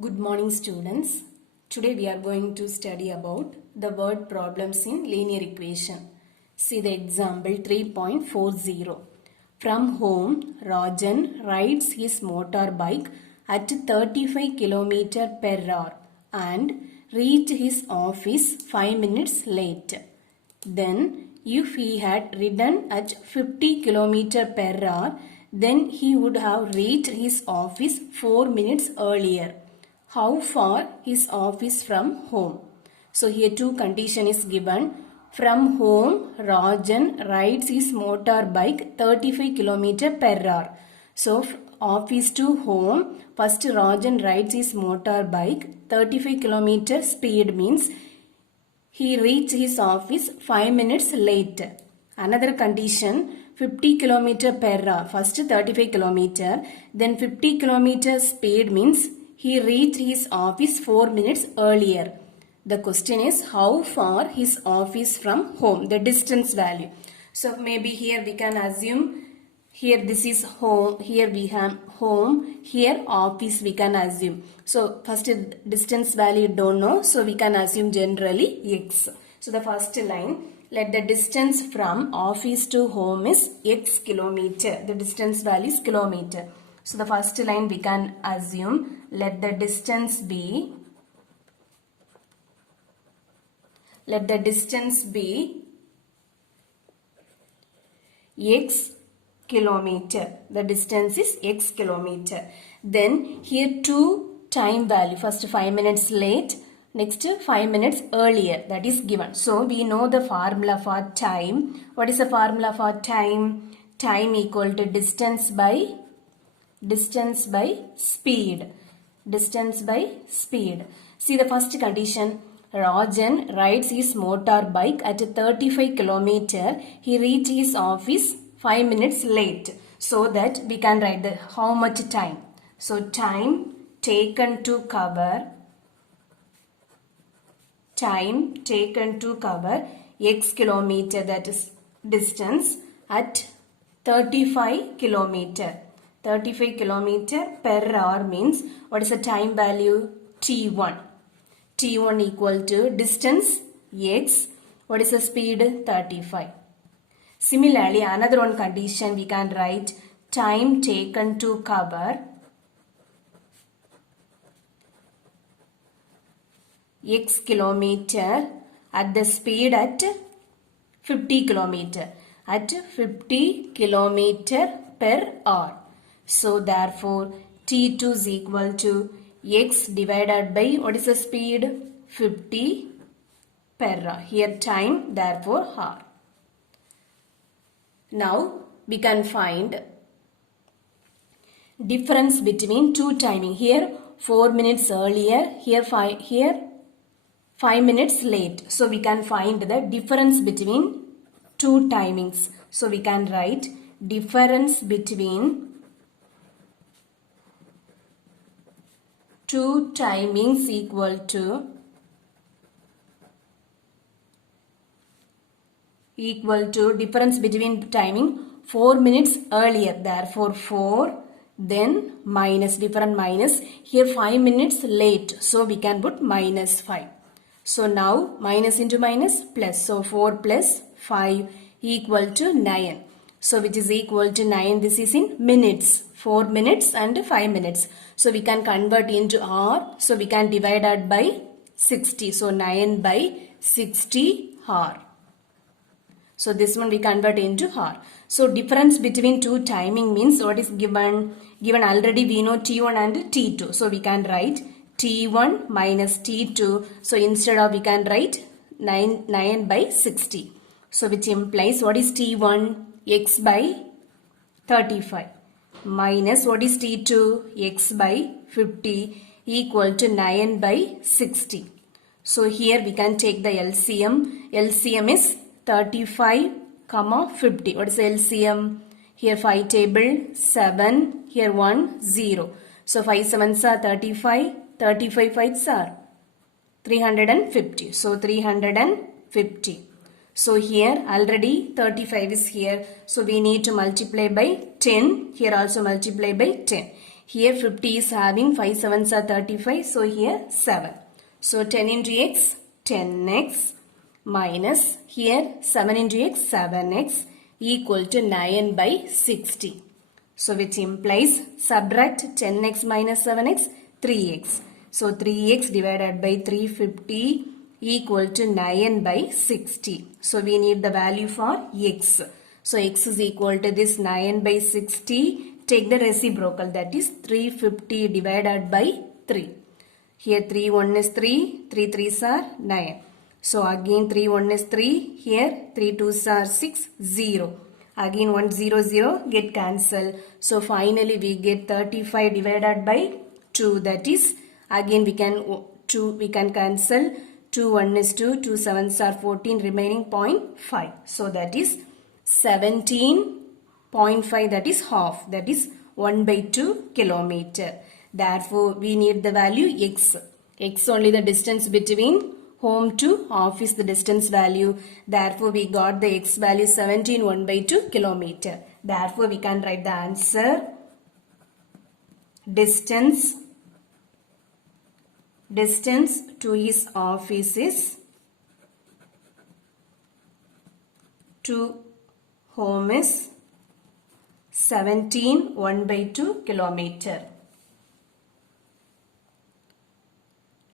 Good morning students. Today we are going to study about the word problems in linear equation. See the example 3.40. From home, Rajan rides his motorbike at 35 km per hour and reached his office 5 minutes late. Then if he had ridden at 50 km per hour, then he would have reached his office 4 minutes earlier. How far his office from home? So here two condition is given. From home, Rajan rides his motorbike 35 km per hour. So office to home, first Rajan rides his motorbike 35 km speed means he reached his office 5 minutes late. Another condition 50 km per hour. First 35 km, then 50 km speed means he reached his office 4 minutes earlier. The question is how far his office from home, the distance value. So maybe here we can assume here this is home, here we have home, here office we can assume. So first distance value don't know, so we can assume generally x. So the first line, let the distance from office to home is x kilometer. The distance value is kilometer. So the first line we can assume let the distance be x kilometer. The distance is x kilometer. Then here two time value. First 5 minutes late. Next 5 minutes earlier. That is given. So we know the formula for time. What is the formula for time? Time equal to distance by speed. Distance by speed. See the first condition. Rajan rides his motorbike at 35 km. He reached his office 5 minutes late. So that we can write the how much time. So time taken to cover x kilometer, that is distance at 35 km. 35 km per hour means what is the time value? T1. T1 equal to distance x. What is the speed? 35. Similarly, another one condition we can write time taken to cover x kilometer at the speed at 50 km. At 50 km per hour. So therefore T2 is equal to x divided by what is the speed? 50 per hour. Here time, therefore hour. Now we can find difference between two timing. Here 4 minutes earlier, here 5 minutes late. So we can find the difference between two timings. So we can write difference between two timings equal to difference between timing 4 minutes earlier. Therefore 4, then minus, different minus. Here 5 minutes late. So we can put minus 5. So now minus into minus plus. So 4 plus 5 equal to 9. So which is equal to 9. This is in minutes. 4 minutes and 5 minutes. So we can convert into hour. So we can divide it by 60. So 9 by 60 hour. So this one we convert into hour. So difference between two timing means what is given? Given already we know T1 and T2. So we can write T1 minus T2. So instead of we can write 9 by 60. So which implies what is T1? X by 35. Minus what is T2? X by 50 equal to 9 by 60. So here we can take the LCM. LCM is 35, 50. What is the LCM? Here 5 table, 7, here 1, 0. So 5 7s are 35, 35 5s are 350. So 350. So here already 35 is here. So we need to multiply by 10. Here also multiply by 10. Here 50 is having 5 sevens are 35. So here 7. So 10 into x, 10x minus here 7 into x, 7x equal to 9 by 60. So which implies subtract 10x minus 7x, 3x. So 3x divided by 350 equal to 9 by 60. So we need the value for x. So x is equal to this 9 by 60. Take the reciprocal, that is 350 divided by 3. Here 3 1 is 3, 3 3s are 9. So again 3 1 is 3, here 3 2s are 6, 0. Again 1 0 0 get cancelled. So finally we get 35 divided by 2, that is again we can cancel. 2 1 is 2, 2 7s are 14, remaining 0.5. So that is 17.5, that is half, that is 1 by 2 kilometer. Therefore, we need the value x. X only the distance between home to office, the distance value. Therefore, we got the x value 17, 1 by 2 kilometer. Therefore, we can write the answer. Distance to his office is, to home is 17, 1 by 2 kilometer.